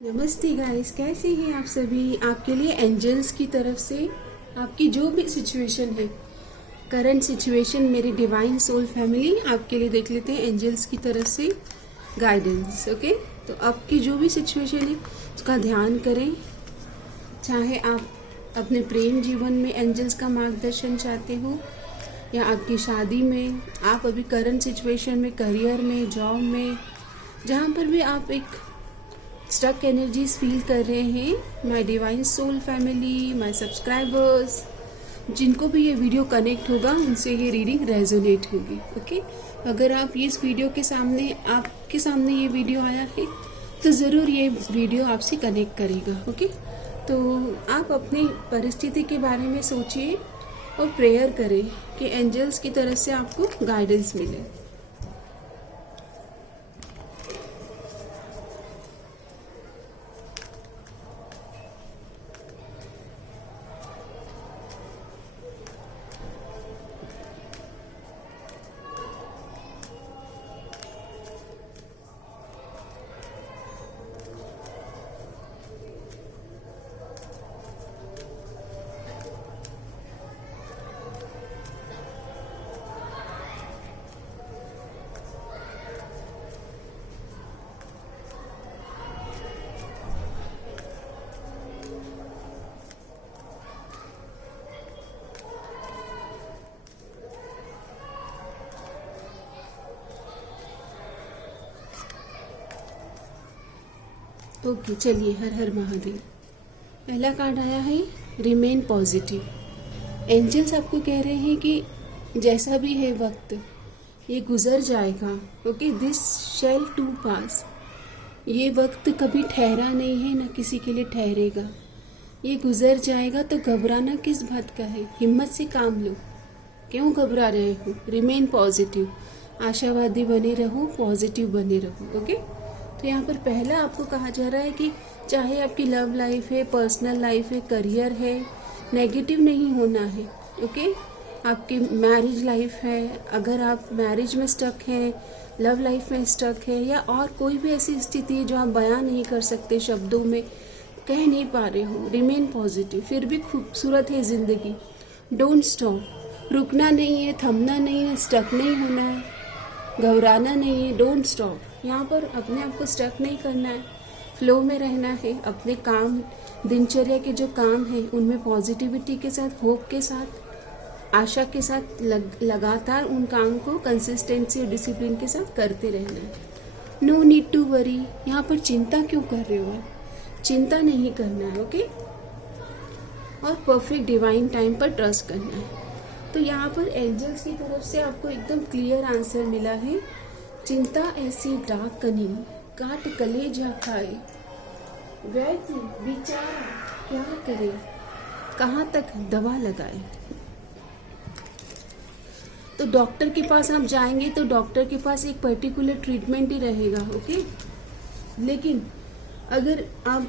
नमस्ते गाइस, कैसे हैं आप सभी। आपके लिए एंजल्स की तरफ से आपकी जो भी सिचुएशन है, करंट सिचुएशन, मेरी डिवाइन सोल फैमिली आपके लिए देख लेते हैं एंजल्स की तरफ से गाइडेंस। ओके, तो आपकी जो भी सिचुएशन है उसका ध्यान करें। चाहे आप अपने प्रेम जीवन में एंजल्स का मार्गदर्शन चाहते हो या आपकी शादी में, आप अभी करंट सिचुएशन में, करियर में, जॉब में, जहाँ पर भी आप एक स्टक एनर्जीज फील कर रहे हैं, my divine soul family, my subscribers, जिनको भी ये वीडियो कनेक्ट होगा उनसे ये रीडिंग रेजोनेट होगी। ओके, अगर आप इस वीडियो के सामने, आपके सामने ये वीडियो आया है तो ज़रूर ये वीडियो आपसे कनेक्ट करेगा। ओके, तो आप अपनी परिस्थिति के बारे में सोचिए और प्रेयर करें कि एंजल्स की तरफ से आपको गाइडेंस मिले। ओके, चलिए, हर हर महादेव। पहला कार्ड आया है रिमेन पॉजिटिव। एंजल्स आपको कह रहे हैं कि जैसा भी है वक्त, ये गुजर जाएगा। ओके, दिस शैल टू पास। ये वक्त कभी ठहरा नहीं है, ना किसी के लिए ठहरेगा। ये गुजर जाएगा, तो घबराना किस बात का है। हिम्मत से काम लो, क्यों घबरा रहे हो। रिमेन पॉजिटिव, आशावादी बने रहो, पॉजिटिव बने रहो। ओके, तो यहाँ पर पहला आपको कहा जा रहा है कि चाहे आपकी लव लाइफ है, पर्सनल लाइफ है, करियर है, नेगेटिव नहीं होना है। ओके, आपकी मैरिज लाइफ है, अगर आप मैरिज में स्टक हैं, लव लाइफ में स्टक है, या और कोई भी ऐसी स्थिति है जो आप बयां नहीं कर सकते, शब्दों में कह नहीं पा रहे हो, रिमेन पॉजिटिव। फिर भी खूबसूरत है ज़िंदगी। डोंट स्टॉप, रुकना नहीं है, थमना नहीं है, स्टक नहीं होना है, घबराना नहीं है। डोंट स्टॉप, यहाँ पर अपने आप को स्टक नहीं करना है, फ्लो में रहना है। अपने काम, दिनचर्या के जो काम हैं उनमें पॉजिटिविटी के साथ, होप के साथ, आशा के साथ लगातार उन काम को कंसिस्टेंसी और डिसिप्लिन के साथ करते रहना है। नो नीड टू वरी, यहाँ पर चिंता क्यों कर रहे हो आप, चिंता नहीं करना है। ओके, और परफेक्ट डिवाइन टाइम पर ट्रस्ट करना है। तो यहाँ पर एंजल्स की तरफ से आपको एकदम क्लियर आंसर मिला है। चिंता ऐसी डाकनी काट कलेजा खाए, व्यर्थ बेचारा क्या करे, कहाँ तक दवा लगाए। तो डॉक्टर के पास आप जाएंगे तो डॉक्टर के पास एक पर्टिकुलर ट्रीटमेंट ही रहेगा। ओके, लेकिन अगर आप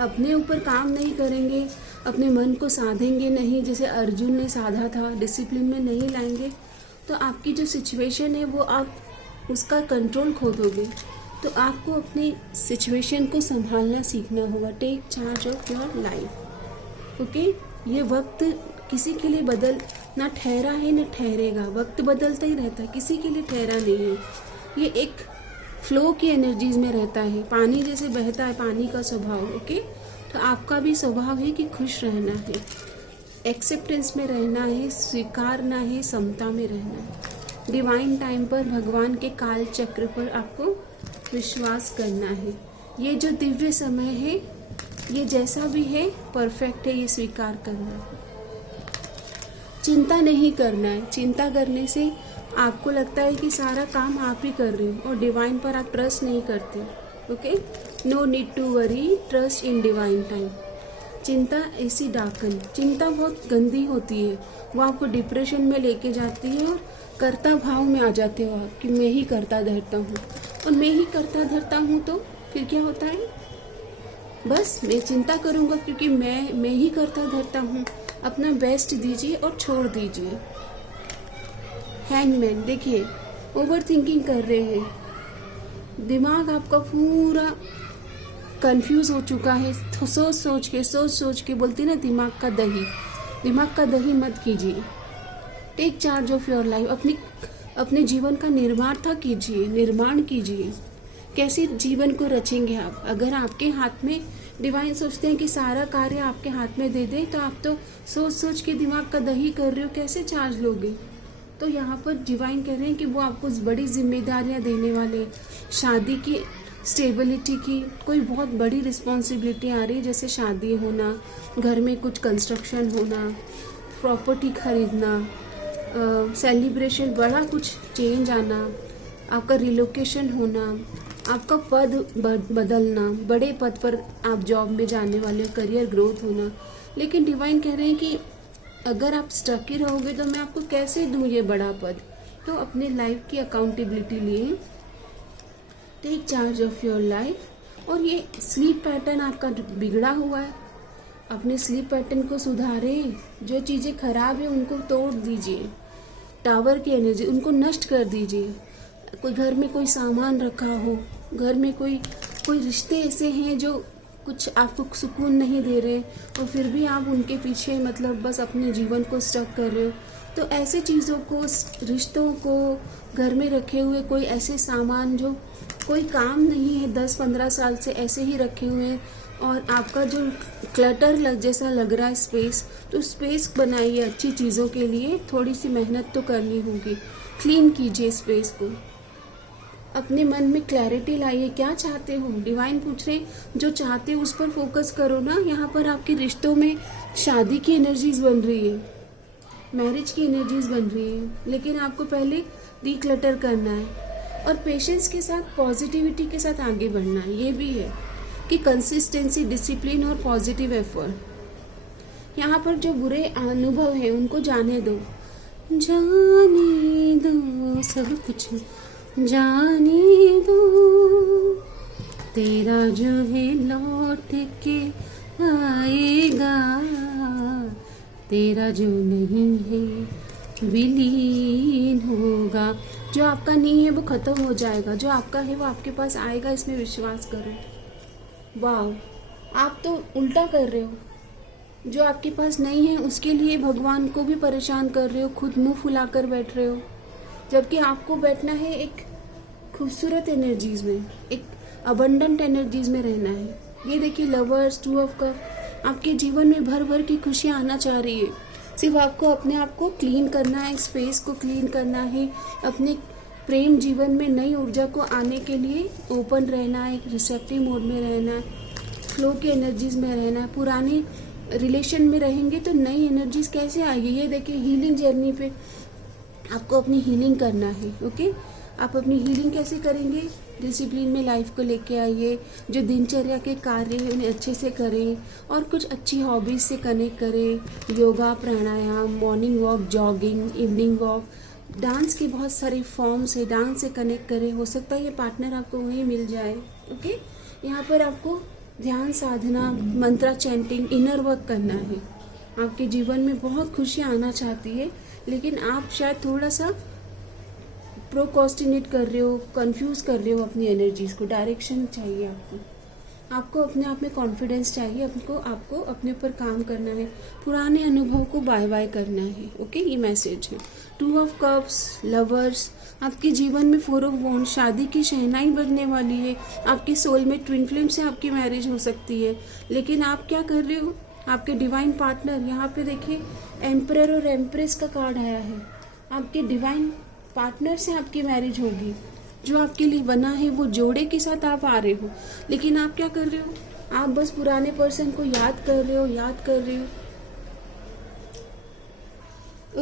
अपने ऊपर काम नहीं करेंगे, अपने मन को साधेंगे नहीं, जैसे अर्जुन ने साधा था, डिसिप्लिन में नहीं लाएंगे, तो आपकी जो सिचुएशन है वो आप उसका कंट्रोल खो दोगे। तो आपको अपनी सिचुएशन को संभालना सीखना होगा। Take charge of your life. Okay, ये वक्त किसी के लिए बदल ना ठहरा है ना ठहरेगा। वक्त बदलता ही रहता है, किसी के लिए ठहरा नहीं है। ये एक फ्लो की एनर्जीज में रहता है, पानी जैसे बहता है, पानी का स्वभाव। ओके, तो आपका भी स्वभाव है कि खुश रहना है, एक्सेप्टेंस में रहना है, स्वीकारना है, समता में रहना है। डिवाइन टाइम पर, भगवान के काल चक्र पर आपको विश्वास करना है। ये जो दिव्य समय है, ये जैसा भी है परफेक्ट है, ये स्वीकार करना है। चिंता नहीं करना है। चिंता करने से आपको लगता है कि सारा काम आप ही कर रहे हो और डिवाइन पर आप ट्रस्ट नहीं करते। Okay, no need to worry, trust in divine time. चिंता ऐसी डाकन, चिंता बहुत गंदी होती है, वो आपको डिप्रेशन में लेके जाती है और कर्ता भाव में आ जाते हो आप कि मैं ही करता धरता हूँ। और मैं ही करता धरता हूँ तो फिर क्या होता है, बस मैं चिंता करूँगा क्योंकि मैं ही करता धरता हूँ। अपना बेस्ट दीजिए और छोड़ दीजिए। हैंगमैन, देखिए, ओवर थिंकिंग कर रहे हैं, दिमाग आपका पूरा कंफ्यूज हो चुका है, तो सोच सोच के बोलते ना दिमाग का दही मत कीजिए। Take charge of your life. अपने जीवन का निर्माण कीजिए। कैसे जीवन को रचेंगे आप? अगर आपके हाथ में, डिवाइन सोचते हैं कि सारा कार्य आपके हाथ में दे दे, तो आप तो सोच के दिमाग का दही कर रहे हो, कैसे चार्ज लोगे? तो यहाँ पर डिवाइन कह रहे हैं कि वो आपको बड़ी जिम्मेदारियाँ देने वाले, शादी की स्टेबिलिटी की कोई बहुत बड़ी रिस्पॉन्सिबिलिटी आ रही है, जैसे शादी होना, घर में कुछ कंस्ट्रक्शन होना, प्रॉपर्टी खरीदना, सेलिब्रेशन, बड़ा कुछ चेंज आना, आपका रिलोकेशन होना, आपका पद बदलना, बड़े पद पर आप जॉब में जाने वाले, करियर ग्रोथ होना। लेकिन डिवाइन कह रहे हैं कि अगर आप स्टक ही रहोगे तो मैं आपको कैसे दूँ ये बड़ा पद? तो अपने लाइफ की अकाउंटेबिलिटी लिए, take charge of your life. और ये स्लीप पैटर्न आपका बिगड़ा हुआ है, अपने स्लीप पैटर्न को सुधारें। जो चीज़ें खराब है उनको तोड़ दीजिए, टावर की एनर्जी उनको नष्ट कर दीजिए। कोई घर में कोई सामान रखा हो, घर में कोई रिश्ते ऐसे हैं जो कुछ आपको सुकून नहीं दे रहे, और फिर भी आप उनके पीछे मतलब बस अपने जीवन को स्टक कर रहे हो, तो ऐसे चीज़ों को, रिश्तों को, घर में रखे हुए कोई ऐसे सामान जो कोई काम नहीं है, 10-15 साल से ऐसे ही रखे हुए हैं, और आपका जो क्लटर जैसा लग रहा है स्पेस, तो स्पेस बनाइए अच्छी चीज़ों के लिए। थोड़ी सी मेहनत तो करनी होगी, क्लीन कीजिए स्पेस को। अपने मन में क्लैरिटी लाइए, क्या चाहते हो? डिवाइन पूछ रहे जो चाहते हो उस पर फोकस करो ना। यहाँ पर आपके रिश्तों में शादी की एनर्जीज बन रही है, मैरिज की एनर्जीज बन रही है, लेकिन आपको पहले डिक्लटर करना है और पेशेंस के साथ, पॉजिटिविटी के साथ आगे बढ़ना है। ये भी है कि कंसिस्टेंसी, डिसिप्लिन और पॉजिटिव एफर्ट। यहाँ पर जो बुरे अनुभव हैं उनको जाने दो सब कुछ जाने दो, तेरा जो है लौट के आएगा, तेरा जो नहीं है विलीन होगा। जो आपका नहीं है वो खत्म हो जाएगा, जो आपका है वो आपके पास आएगा, इसमें विश्वास करो। वाह, आप तो उल्टा कर रहे हो। जो आपके पास नहीं है उसके लिए भगवान को भी परेशान कर रहे हो, खुद मुंह फुलाकर बैठ रहे हो, जबकि आपको बैठना है एक खूबसूरत एनर्जीज में, एक अबंडेंट एनर्जीज में रहना है। ये देखिए लवर्स, 2 ऑफ कप आपके जीवन में भर भर की खुशियाँ आना चाह रही है। सिर्फ आपको अपने आप को क्लीन करना है, स्पेस को क्लीन करना है, अपने प्रेम जीवन में नई ऊर्जा को आने के लिए ओपन रहना है, रिसेप्टिव मोड में रहना है, फ्लो की एनर्जीज में रहना है। पुराने रिलेशन में रहेंगे तो नई एनर्जीज कैसे आएगी? ये देखिए हीलिंग जर्नी पे आपको अपनी हीलिंग करना है। ओके, आप अपनी हीलिंग कैसे करेंगे? डिसिप्लिन में लाइफ को लेके आइए, जो दिनचर्या के कार्य हैं उन्हें अच्छे से करें, और कुछ अच्छी हॉबीज से कनेक्ट करें, yoga, pranayama, morning walk, jogging, evening walk, dance के बहुत सारे फॉर्म्स है, डांस से कनेक्ट करें। हो सकता है ये पार्टनर आपको वहीं मिल जाए। ओके, यहाँ पर आपको ध्यान साधना, मंत्रा चैंटिंग, इनर वर्क करना है। आपके जीवन में बहुत खुशियाँ आना चाहती है, लेकिन आप शायद थोड़ा सा प्रोकोस्टिनेट कर रहे हो, कंफ्यूज कर रहे हो अपनी एनर्जीज को। डायरेक्शन चाहिए आपको अपने आप में कॉन्फिडेंस चाहिए, आपको अपने ऊपर काम करना है, पुराने अनुभव को बाय बाय करना है। ओके, ये मैसेज है। 2 ऑफ कप्स, लवर्स, आपके जीवन में 4 ऑफ वॉन्ड, शादी की शहनाई बजने वाली है। आपके सोल में ट्विन फ्लेम से आपकी मैरिज हो सकती है, लेकिन आप क्या कर रहे हो? आपके डिवाइन पार्टनर, यहाँ पे देखिए एम्परर और एम्प्रेस का कार्ड आया है। आपके डिवाइन पार्टनर से आपकी मैरिज होगी, जो आपके लिए बना है वो जोड़े के साथ आप आ रहे हो, लेकिन आप क्या कर रहे हो? आप बस पुराने पर्सन को याद कर रहे हो।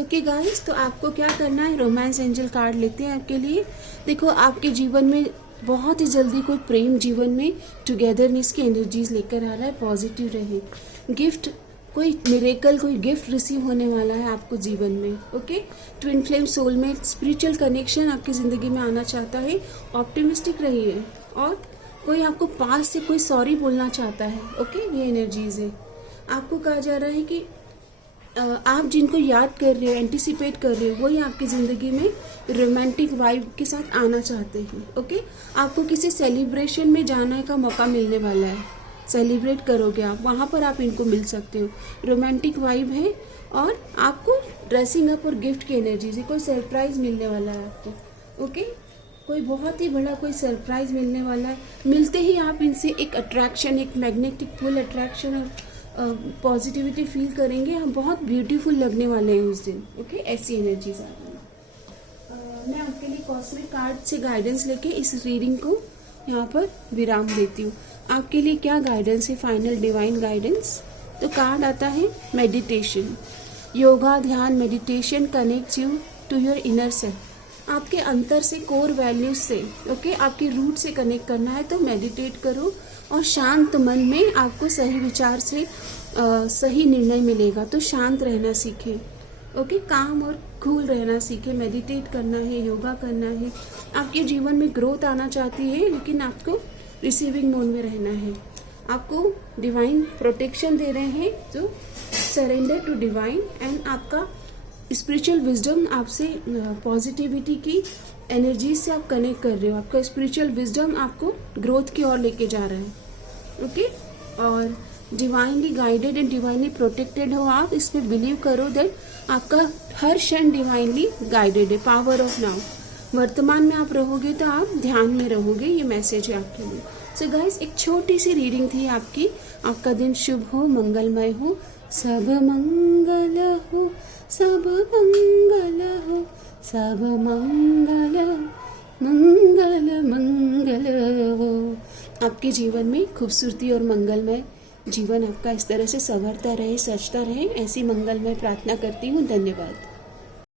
ओके गाइस, तो आपको क्या करना है? रोमांस एंजल कार्ड लेते हैं आपके लिए। देखो, आपके जीवन में बहुत ही जल्दी कोई प्रेम जीवन में टुगेदरनेस की एनर्जीज लेकर आ रहा है। पॉजिटिव रहे, गिफ्ट, कोई मिरेकल, कोई गिफ्ट रिसीव होने वाला है आपको जीवन में। Okay, twin flame, soulmate, spiritual connection आपकी ज़िंदगी में आना चाहता है। ऑप्टिमिस्टिक रहिए, और कोई आपको पास से कोई सॉरी बोलना चाहता है। ओके, ये एनर्जीज है। आपको कहा जा रहा है कि आप जिनको याद कर रहे हो, एंटिसिपेट कर रहे हो, वही आपकी ज़िंदगी में रोमांटिक वाइब के साथ आना चाहते हैं। ओके, आपको किसी सेलिब्रेशन में जाने का मौका मिलने वाला है, सेलिब्रेट करोगे आप, वहाँ पर आप इनको मिल सकते हो। रोमांटिक वाइब है और आपको ड्रेसिंग अप और गिफ्ट की एनर्जी से कोई सरप्राइज मिलने वाला है आपको। ओके, कोई बहुत ही बड़ा कोई सरप्राइज मिलने वाला है। मिलते ही आप इनसे एक अट्रैक्शन, एक मैग्नेटिक पुल अट्रैक्शन और पॉजिटिविटी फील करेंगे। हम बहुत ब्यूटीफुल लगने वाले हैं उस दिन। ओके, ऐसी एनर्जीज आ रही हैं। मैं आपके लिए कॉस्मिक कार्ड से गाइडेंस लेके इस रीडिंग को यहाँ पर विराम देती हूँ। आपके लिए क्या गाइडेंस है, फाइनल डिवाइन गाइडेंस? तो कार्ड आता है मेडिटेशन। योगा, ध्यान, meditation connects you to your inner self. आपके अंतर से, कोर वैल्यूज से, ओके, आपके रूट से कनेक्ट करना है तो मेडिटेट करो और शांत मन में आपको सही विचार से सही निर्णय मिलेगा। तो शांत रहना सीखें। ओके, काम और कूल रहना सीखें। मेडिटेट करना है, योगा करना है। आपके जीवन में ग्रोथ आना चाहती है लेकिन आपको रिसीविंग मोड में रहना है। आपको डिवाइन प्रोटेक्शन दे रहे हैं, तो सरेंडर टू डिवाइन। एंड आपका स्पिरिचुअल विजडम आपसे पॉजिटिविटी की एनर्जी से आप कनेक्ट कर रहे हो। आपका स्पिरिचुअल विजडम आपको ग्रोथ की ओर लेके जा रहा है। ओके, और divinely guided and divinely protected हो आप। इस पर बिलीव करो दैट आपका हर क्षण डिवाइनली गाइडेड है। पावर ऑफ नाउ, वर्तमान में आप रहोगे तो आप ध्यान में रहोगे। ये मैसेज है आपके लिए। सो गाइस, एक छोटी सी रीडिंग थी आपकी। आपका दिन शुभ हो, मंगलमय हो, सब मंगल हो, सब मंगल हो, सब मंगल मंगल मंगल हो। आपके जीवन में खूबसूरती और मंगलमय जीवन आपका इस तरह से संवरता रहे, सजता रहे, ऐसी मंगलमय प्रार्थना करती हूँ। धन्यवाद।